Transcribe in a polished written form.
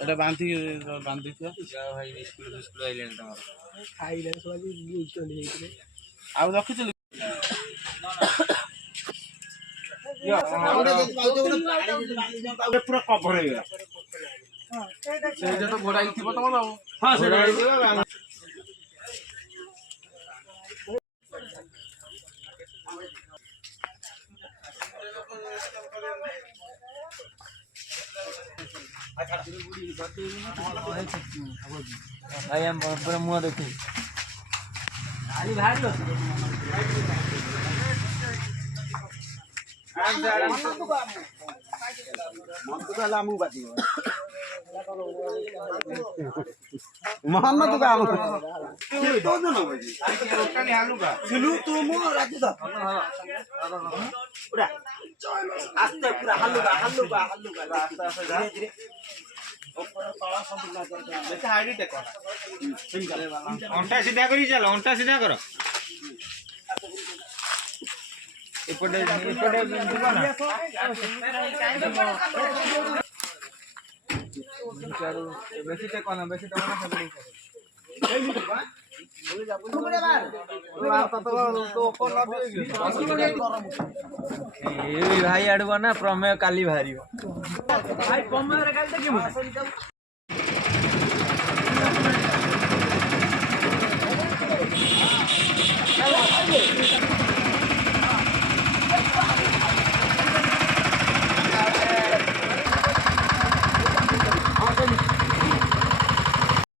এটা বাঁধি বাঁধিଥିବ ভাই স্কুল স্কুল আইଲେଣି ତମର ଖାଇଲାଣି ସବୁ ବୁଲୁଛନ୍ତି ହେଇଥିଲେ ଆଉ ରଖିଥିଲି ପୁରା କଭର ହେଇଗଲା ସେଇଟା ତ ଘୋଡ଼ା ହେଇଥିବ ତମର ଆଉ ହଁ ସେଇଟା ହେଇଥିବ ଭାଇ ଆମ ପୁରା ମୁହଁ ଦେଖି मोहम्मद का अंटा सीधा कर चल अंटा सीधा कर বেশি টেকো না বেশি টেকো না ভাই আড়ব না প্রমেয় কালি বাহারিব ভাই প্রমেয় কালি দেখিব